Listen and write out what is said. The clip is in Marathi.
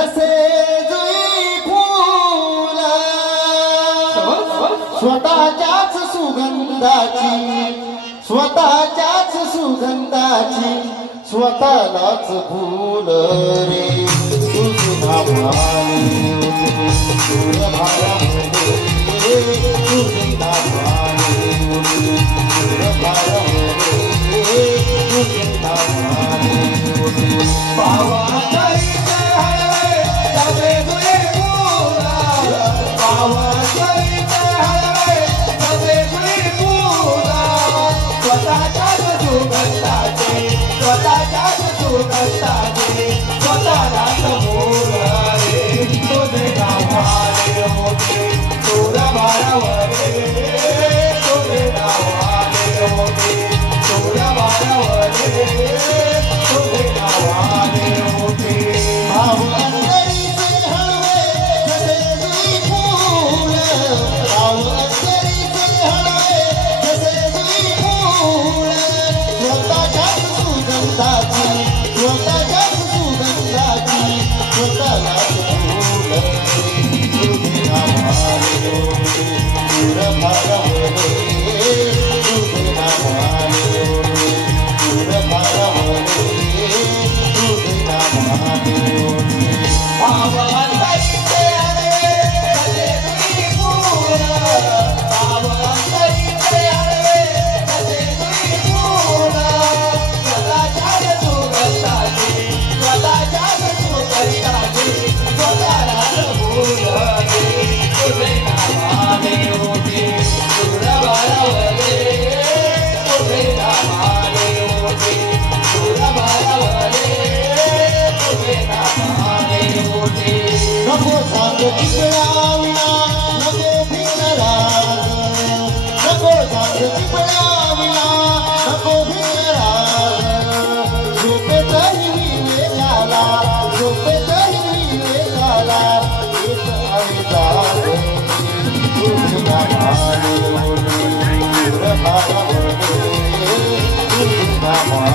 जसे जुई फूल स्वतःच्याच सुगंधाची स्वतःच्याच सुगंधाची स्वतःलाच फूल रे तुझी नावाने तुझ्या भारामध्ये तुझी नावाने तुझ्या भारामध्ये तुझी नावाने पावाच्या इथे हळवे तसे जुई फूल पावाच्या इथे हळवे तसे जुई फूल स्वतःच्याच सुगंधाचे स्वतःच्याच सुगंधाचे स्वतःलाच फूल रे तुझे नावाने होते तुझ्या भारावरे तुझे नावाने होते तुझ्या भारावरे तुझे नावाने होते भाव अंतरीचे हळवे जसे जुई फूल भाव अंतरीचे हळवे जसे जुई फूल स्वतःच्याच सुगंधाची स्वतःच्याच सुगंधाची स्वतःलाच फूल तुझे नावाने होते तुझ्या भारावरे तुझे नावाने होते तुझ्या भारावरे तुझे नावाने होते भाव अंतरीचे हळवे तसे जुई फूल भाव अंतरीचे हळवे तसे जुई फूल स्वतःच्याच सुगंधाची स्वतःच्याच सुगंधाची स्वतःलाच फूल रे तुझे नावाने होते तुझ्या भारावरे तुझे नावाने होते तुझ्या भारावरे तुझे नावाने होते नको सांग चिपळाविना नको भिंगरा नको सांग चिपळाविना नको भिंगरा झोपेतही वेळाला झोपेतही वेळाला येत आहे जाग तुझे नावाने होते तुझ्या भारावरे तुझे नावाने